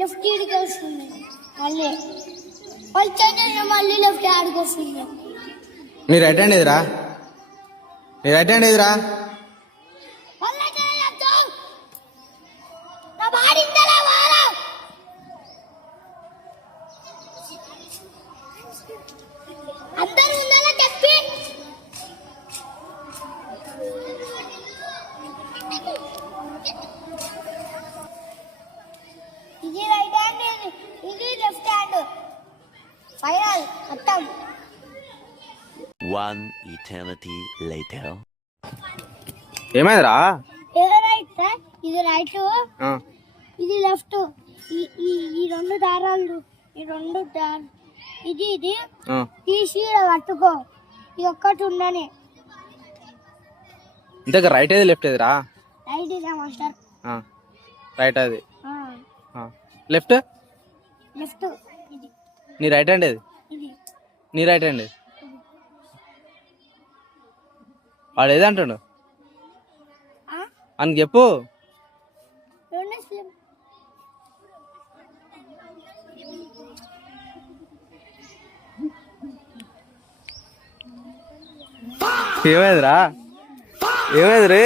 Left ఇడికి వస్తుంది మళ్ళీ వచ్చేది మళ్ళీ లెఫ్ట్ ఆడికి వస్తుంది. నీ రైట్ హ్యాండ్ ఎదురా, నీ రైట్ హ్యాండ్ ఎదురా. అందరూ ఉండాలని చెప్పి ఇది రైట్ హ్యాండ్, ఇది లెఫ్ట్ హ్యాండ్. ఫైనల్ మొత్తం. One eternity later. ఏమైందిరా? ఇది రైట్ సార్, ఇది రైట్, ఇది లెఫ్ట్. ఈ రెండు దారాలు, ఈ రెండు దారాలు, ఇది ఇది తీసి కట్టుకో. ఇది ఒక్కటి ఉండని. ఇంతకు రైట్ ఏది లెఫ్ట్ ఏదిరా? రైట్ ఇదే మాస్టర్. రైట్ అది. లెఫ్ట్ లెఫ్ట్ ఇది. నీ రైట్ హ్యాండ్ ఏది? ఇది నీ రైట్ హ్యాండ్ ఏది? వాడు ఏది అంటాడు అని చెప్పు. రెండు స్లిమ్. ఏమైందిరా? ఏమైంది రే?